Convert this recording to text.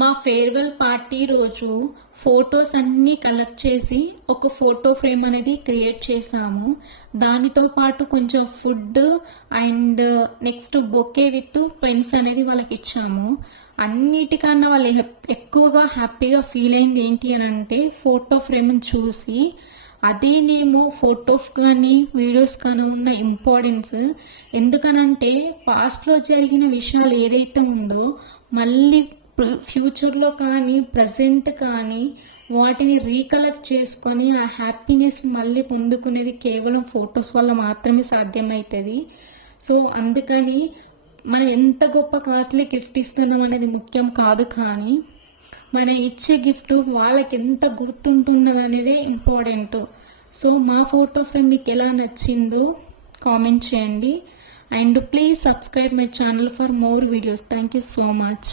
మా farewell party రోజు photos అన్నీ కలెక్ట్ చేసి ఒక ఫోటో ఫ్రేమ్ అనేది క్రియేట్ చేసాము. దానితో పాటు కొంచెం food and next bouquet with pens అనేది వాళ్ళకి ఇచ్చాము. అన్నిటికన్నా వాళ్ళు ఎక్కువగా హ్యాపీగా ఫీల్ అయింది ఏంటి అని అంటే ఫోటో ఫ్రేమ్ చూసి. అదే నేను ఫొటోస్ కానీ వీడియోస్ కానీ ఉన్న ఇంపార్టెన్స్. ఎందుకనంటే పాస్ట్లో జరిగిన విషయాలు ఏదైతే ఉందో మళ్ళీ ఫ్యూచర్లో కానీ ప్రజెంట్ కానీ వాటిని రీకలెక్ట్ చేసుకొని ఆ హ్యాపీనెస్ మళ్ళీ పొందుకునేది కేవలం ఫొటోస్ వల్ల మాత్రమే సాధ్యమవుతుంది. సో అందుకని మనం ఎంత గొప్ప కాస్ట్లీ గిఫ్ట్ ఇస్తున్నాం అనేది ముఖ్యం కాదు, కానీ మనం ఇచ్చే గిఫ్ట్ వాళ్ళకి ఎంత గుర్తుంటున్నది అనేదే ఇంపార్టెంట్. సో మా ఫోటో ఫ్రేమ్ మీకు ఎలా నచ్చిందో కామెంట్ చేయండి. And please subscribe my channel for more videos. Thank you so much.